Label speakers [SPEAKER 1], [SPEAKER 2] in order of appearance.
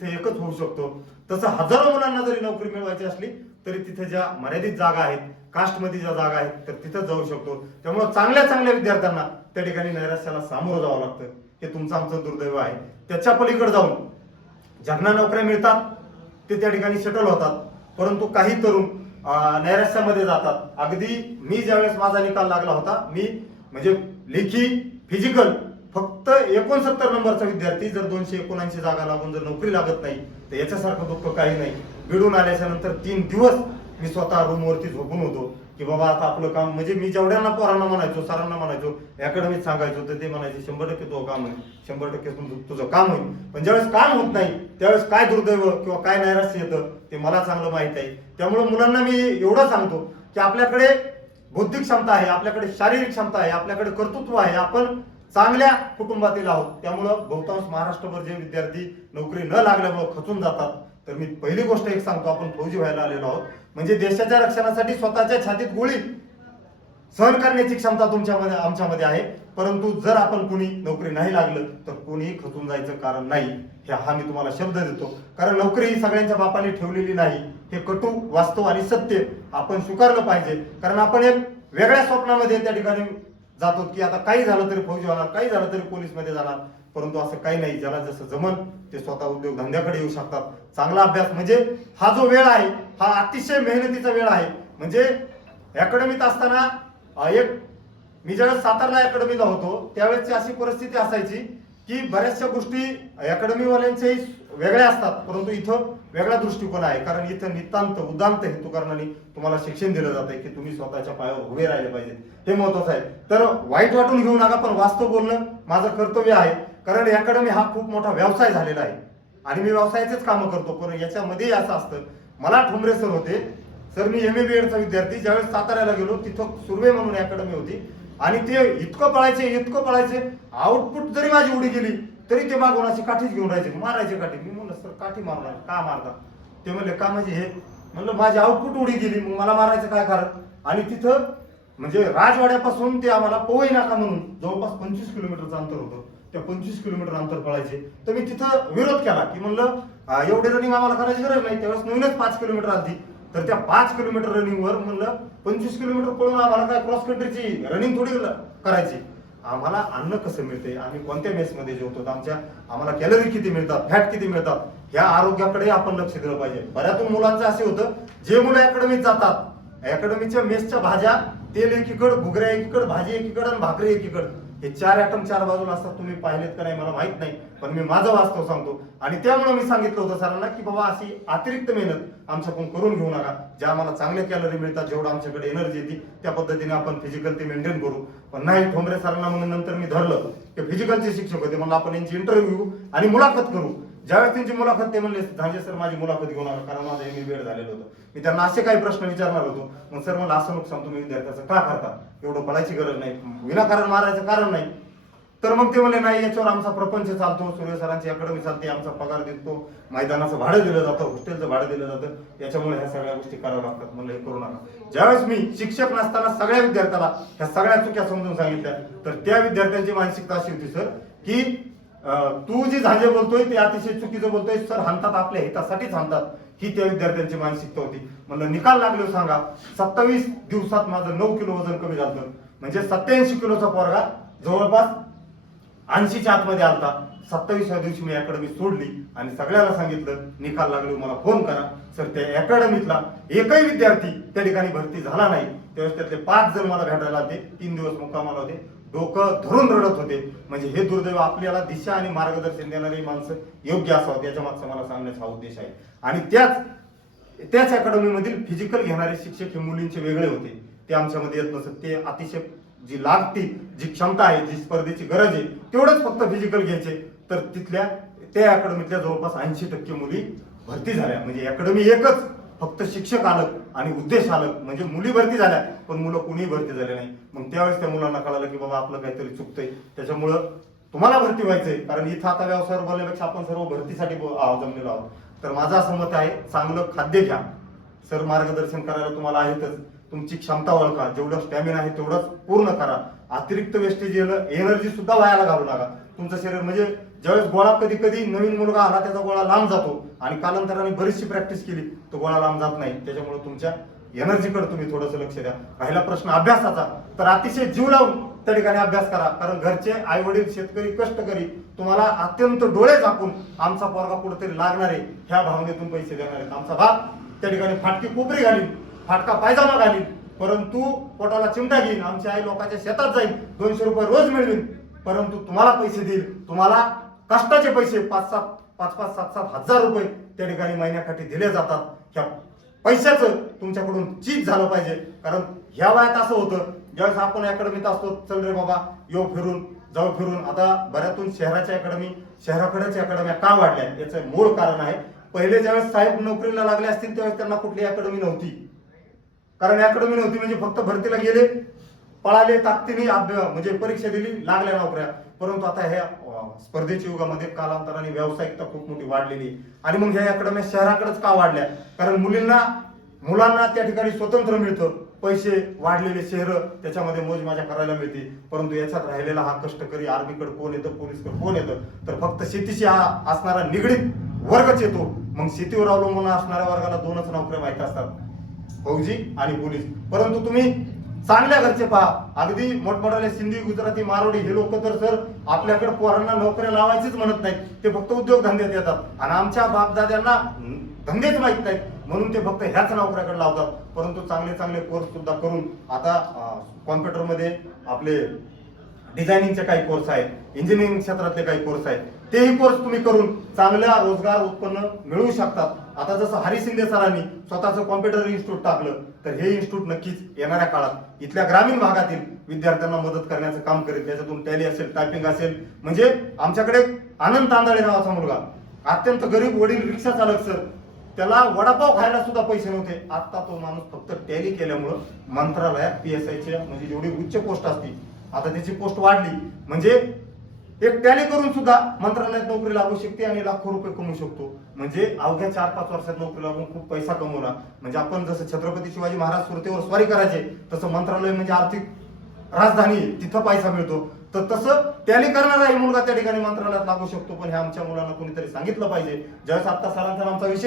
[SPEAKER 1] तिथे एकच होऊ शकतो. तसं हजारो मुलांना जरी नोकरी मिळवायची असली तरी तिथे ज्या मर्यादित जागा आहेत कास्टमध्ये ज्या जागा आहेत तर तिथं जाऊ शकतो. त्यामुळे चांगल्या चांगल्या विद्यार्थ्यांना त्या ठिकाणी नैराश्याला सामोरं जावं लागतं. हे तुमचं आमचं दुर्दैव आहे. त्याच्या पलीकडे जाऊन ज्यांना नोकऱ्या मिळतात ते त्या ठिकाणी सेटल होतात. परंतु काही तरुण नैराश्यामध्ये जातात. अगदी मी ज्यावेळेस माझा निकाल लागला होता मी म्हणजे लेखी फिजिकल फक्त एकोणसत्तर नंबरचा विद्यार्थी जर दोनशे एकोणऐंशी जागा लागून जर नोकरी लागत नाही तर याच्यासारखं दुःख काही नाही. भिडून आल्याच्यानंतर तीन दिवस मी स्वतः रूमवरती झोपून होतो की बाबा आता आपलं काम म्हणजे मी जेवढ्यांना पोरांना म्हणायचो सरांना म्हणायचो अकॅडमीत सांगायचो तर ते म्हणायचे शंभर टक्के तुझं काम आहे शंभर टक्के तुझं तुझं काम होईल. पण ज्यावेळेस काम होत नाही त्यावेळेस काय दुर्दैव किंवा काय नैराश्य येतं ते मला चांगलं माहीत आहे. त्यामुळे मुलांना मी एवढं सांगतो की आपल्याकडे बौद्धिक क्षमता आहे आपल्याकडे शारीरिक क्षमता आहे आपल्याकडे कर्तृत्व आहे आपण चांगल्या कुटुंबातील आहोत. त्यामुळं बहुतांश महाराष्ट्रभर जे विद्यार्थी नोकरी न लागल्यामुळं खचून जातात. तर मी पहिली गोष्ट एक सांगतो आपण फौजी व्हायला आलेलो आहोत. म्हणजे देशाच्या रक्षणासाठी स्वतःच्या छातीत गोळी सहन करण्याची क्षमता तुमच्यामध्ये आमच्यामध्ये आहे. परंतु जर आपण कुणी नोकरी नाही लागलं तर कोणीही खचून जायचं कारण नाही. हे हा मी तुम्हाला शब्द देतो. कारण नोकरी ही सगळ्यांच्या बापाने ठेवलेली नाही. हे कटू वास्तव आणि सत्य आपण स्वीकारलं पाहिजे. कारण आपण एक वेगळ्या स्वप्नामध्ये त्या ठिकाणी जातो की आता काही झालं तरी फौजी होणार काही झालं तरी पोलीसमध्ये जाणार. परंतु असं काही नाही ज्याला जसं जमन ते स्वतः उद्योग धंद्याकडे येऊ शकतात. चांगला अभ्यास म्हणजे हा जो वेळ आहे हा अतिशय मेहनतीचा वेळ आहे. म्हणजे अकॅडमीत असताना एक मी ज्यावेळेस सातारला अकॅडमीला होतो त्यावेळेसची अशी परिस्थिती असायची की बऱ्याचशा गोष्टी अकॅडमीवाल्यांच्याही वेगळ्या असतात परंतु इथं वेगळा दृष्टिकोन आहे. कारण इथं नितांत उदांत हेतुकारणाने तुम्हाला शिक्षण दिलं जात आहे की तुम्ही स्वतःच्या पायावर उभे राहिले पाहिजेत. हे महत्वाचं आहे. तर वाईट वाटून घेऊ नका पण वास्तव बोलणं माझं कर्तव्य आहे. कारण अकॅडमी हा खूप मोठा व्यवसाय झालेला आहे. आणि मी व्यवसायाचेच कामं करतो पण याच्यामध्ये असं असतं. मला ठोंबरे सर होते. सर मी एम ए बी एडचा विद्यार्थी. ज्यावेळेस साताऱ्याला गेलो तिथं सुर्वे म्हणून अकॅडमी होती. आणि ते इतकं पळायचे इतकं पळायचे. आउटपुट जरी माझी उडी गेली तरी ते मागून अशी काठीच घेऊन राहायचे मारायचे काठी. मी म्हणलं सर काठी मारणार का मारता? ते म्हणले का म्हणजे हे? म्हणलं माझी आउटपुट उडी गेली मग मला मारायचं काय कारण? आणि तिथं म्हणजे राजवाड्यापासून ते आम्हाला पोवई नाका म्हणून जवळपास पंचवीस किलोमीटरचं अंतर होतं. त्या पंचवीस किलोमीटर अंतर पळायचे. तर मी तिथं विरोध केला की म्हणलं एवढे रनिंग आम्हाला करायची गरज नाही. त्यावेळेस नवीनच पाच किलोमीटर आली तर त्या पाच किलोमीटर रनिंगवर म्हणलं पंचवीस किलोमीटर पळून आम्हाला काय क्रॉस कंट्रीची रनिंग थोडी करायची. आम्हाला अन्न कसं मिळते आम्ही कोणत्या मेसमध्ये जेवतो? आमच्या आम्हाला कॅलरी किती मिळतात? फॅट किती मिळतात? ह्या आरोग्याकडे आपण लक्ष दिलं पाहिजे. बऱ्यातून मुलांचं असे होतं जे मुलं अकॅडमीत जातात अकॅडमीच्या मेसच्या भाज्या तेल एकीकड घुगऱ्या एकीकड भाजी एकीकड आणि भाकरी एकीकड. हे चार ॲटम चार बाजूला असतात तुम्ही पाहिलेत का नाही मला माहीत नाही पण मी माझं वास्तव सांगतो. आणि त्यामुळे मी सांगितलं होतं सरांना की बाबा अशी अतिरिक्त मेहनत आमच्याकडून करून घेऊ नका. ज्या आम्हाला चांगल्या कॅलरी मिळतात जेवढं आमच्याकडे एनर्जी येते त्या पद्धतीने आपण फिजिकल ते मेंटेन करू. पण नाही ठोंबरे सरांना म्हणून नंतर मी धरलं की फिजिकलचे शिक्षक होते. म्हणून आपण यांची इंटरव्ह्यू घेऊ आणि मुलाखत करू. ज्यावेळेस त्यांची मुलाखत ते म्हणले धांजे सर माझी मुलाखत घेऊ नका कारण माझं एम वेळ झालेलं होतं. मी त्यांना असे काही प्रश्न विचारणार होतो. मग सर मला असं नुकसान तुम्ही विद्यार्थ्याचं का करता? एवढं पडायची गरज नाही. विनाकारण मारायचं कारण नाही. तर मग ते म्हणले नाही याच्यावर आमचा प्रपंच चालतो. सूर्य सरांची अकॅडमी चालते आमचा पगार देतो. मैदानाचं भाडं दिलं जातं हॉस्टेलचं भाडं दिलं जातं. याच्यामुळे ह्या सगळ्या गोष्टी कराव्या लागतात. म्हणलं हे करू नका. ज्यावेळेस मी शिक्षक नसताना सगळ्या विद्यार्थ्याला ह्या सगळ्या चुक्या समजून सांगितल्या तर त्या विद्यार्थ्यांची मानसिकता अशी होती सर की तू जी झांजे बोलतोय ते अतिशय चुकीचं बोलतोय सर हाणतात आपल्या हितासाठीच हाणतात. ही त्या विद्यार्थ्यांची मानसिकता होती. म्हणलं निकाल लागले हो सांगा. सत्तावीस दिवसात माझं नऊ किलो वजन कमी झालं म्हणजे सत्याऐंशी किलोचा पोरगा जवळपास ऐंशीच्या आतमध्ये आलता. सत्तावीसव्या दिवशी मी अकॅडमी सोडली आणि सगळ्याला सांगितलं निकाल लागलो हो, मला फोन करा. सर त्या अकॅडमीतला एकही विद्यार्थी त्या ठिकाणी भरती झाला नाही. त्यावेळेस त्यातले पाच जण मला भेटायला आले तीन दिवस मुक्कामाला होते. डोकं धरून रडत होते. म्हणजे हे दुर्दैव आपल्याला दिशा आणि मार्गदर्शन देणारी माणसं योग्य असावं याच्या मागचा मला सांगण्याचा हा उद्देश आहे. आणि त्याच त्याच अकॅडमीमधील फिजिकल घेणारे शिक्षक हे मुलींचे वेगळे होते. ते आमच्यामध्ये येत नसत. ते अतिशय जी लागती जी क्षमता आहे जी स्पर्धेची गरज आहे तेवढंच फक्त फिजिकल घ्यायचे. तर तिथल्या त्या अकॅडमीतल्या जवळपास ऐंशी टक्के मुली भरती झाल्या. म्हणजे अकॅडमी एकच. फक्त शिक्षक आलं आणि उद्देश आलं म्हणजे मुली भरती झाल्या पण मुलं कुणीही भरती झाले नाही. मग त्यावेळेस त्या मुलांना कळालं की बाबा आपलं काहीतरी चुकतंय. त्याच्यामुळं तुम्हाला भरती व्हायचंय कारण इथं आता व्यवसायावर बोलण्यापेक्षा आपण सर्व भरतीसाठी आहोत जमलेलो आहोत. तर माझं असं मत आहे चांगलं खाद्य घ्या. सर मार्गदर्शन करायला तुम्हाला आहेतच. तुमची क्षमता ओळखा. जेवढं स्टॅमिना आहे तेवढंच पूर्ण करा. अतिरिक्त वेस्टेज एनर्जी सुद्धा व्हायला घालू नका. तुमचं शरीर म्हणजे ज्यावेळेस गोळा कधी कधी नवीन मुलगा आला त्याचा गोळा लांब जातो. आणि कालांतराने बरीचशी प्रॅक्टिस केली तो गोळा लांब जात नाही. त्याच्यामुळे तुमच्या एनर्जीकडे तुम्ही थोडंसं लक्ष द्या. राहिला प्रश्न अभ्यासाचा. तर अतिशय जीव लावून त्या ठिकाणी अभ्यास करा. कारण घरचे आई वडील शेतकरी कष्टकरी तुम्हाला अत्यंत डोळे झाकून आमचा पोरगा कुठेतरी लागणार आहे ह्या भावनेतून पैसे देणार आहेत. आमचा बाप त्या ठिकाणी फाटकी कोपरी घालीन फाटका पायजामा घालीन. परंतु पोटाला चिमटा घेईन आमची आई लोकांच्या शेतात जाईल दोनशे रुपये रोज मिळवीन. परंतु तुम्हाला पैसे देईल. तुम्हाला कष्टाचे पैसे पाच सात पाच पाच सात सात हजार रुपये त्या ठिकाणी महिन्याकाठी दिले जातात. ह्या पैशाचं तुमच्याकडून चीज झालं पाहिजे. कारण ह्या वयात असं होतं ज्यावेळेस आपण अकॅडमीत असतो चल रे बाबा येऊ फिरून जाऊ फिरून. आता बऱ्यातून शहराच्या अकॅडमी शहराकडेच अकॅडम्या का वाढल्या? याचं मूळ कारण आहे पहिले ज्यावेळेस साहेब नोकरीला लागले असतील त्यावेळेस त्यांना कुठली अकॅडमी नव्हती. कारण अकॅडमी नव्हती म्हणजे फक्त भरतीला गेले पळाले ताकदीने अभ्या म्हणजे परीक्षा दिली लागल्या नोकऱ्या. परंतु आता ह्या स्पर्धेच्या युगामध्ये कालांतराने व्यावसायिकता खूप मोठी वाढलेली आणि मग ह्या अकॅडम्या शहराकडेच का वाढल्या? कारण मुलींना मुलांना त्या ठिकाणी स्वतंत्र मिळतं. पैसे वाढलेले शहर त्याच्यामध्ये मोजमाजा करायला मिळते. परंतु याच्यात राहिलेला हा कष्टकरी आर्मीकडे कोण येतं पोलीसकडे कोण येतं? तर फक्त शेतीशी हा असणारा निगडीत वर्गच येतो. मग शेतीवर अवलंबून असणाऱ्या वर्गाला दोनच नोकऱ्या माहीत असतात. फौजी आणि पोलीस. परंतु तुम्ही चांगल्या घरचे पहा. अगदी मोठमोठाले सिंधी गुजराती मारवडी हे लोक तर सर आपल्याकडे पोरांना नोकऱ्या लावायचीच म्हणत नाहीत. ते फक्त उद्योग धंद्यात येतात. आणि आमच्या बापदाद्यांना धंदेच माहीत नाहीत. म्हणून ते फक्त ह्याच नोकऱ्याकडे लावतात. परंतु चांगले चांगले कोर्स सुद्धा करून आता कॉम्प्युटरमध्ये आपले डिझायनिंगचे काही कोर्स आहेत. इंजिनिअरिंग क्षेत्रातले काही कोर्स आहेत. तेही कोर्स तुम्ही करून चांगल्या रोजगार उत्पन्न मिळवू शकतात. आता जसं हरी शिंदे सरांनी स्वतःचं कॉम्प्युटर इन्स्टिट्यूट टाकलं तर हे इन्स्टिट्यूट नक्कीच येणाऱ्या काळात इथल्या ग्रामीण भागातील विद्यार्थ्यांना मदत करण्याचं काम करेल. त्याच्यातून टॅली असेल टायपिंग असेल. म्हणजे आमच्याकडे आनंद तांदळे नावाचा मुलगा अत्यंत गरीब वडील रिक्षा चालक सर त्याला वडापाव खायला सुद्धा पैसे नव्हते. आता तो माणूस फक्त टॅली केल्यामुळं मंत्रालयात पी एस आयच्या म्हणजे जेवढी उच्च पोस्ट असती आता त्याची पोस्ट वाढली. म्हणजे एक टॅली करून सुद्धा मंत्रालयात नोकरी लागू शकते आणि लाखो रुपये कमवू शकतो. म्हणजे अवघ्या चार पाच वर्षात नोकरी लागून खूप पैसा कमवला म्हणजे आपण जसं छत्रपती शिवाजी महाराज सुरतेवर स्वारी करायचे तसं मंत्रालय म्हणजे आर्थिक राजधानी तिथं पैसा मिळतो. तर तसं टॅली करणारा मुलगा त्या ठिकाणी मंत्रालयात लागू शकतो. पण हे आमच्या मुलांना कोणीतरी सांगितलं पाहिजे. ज्यावेळेस आता सरांचा आमचा विषय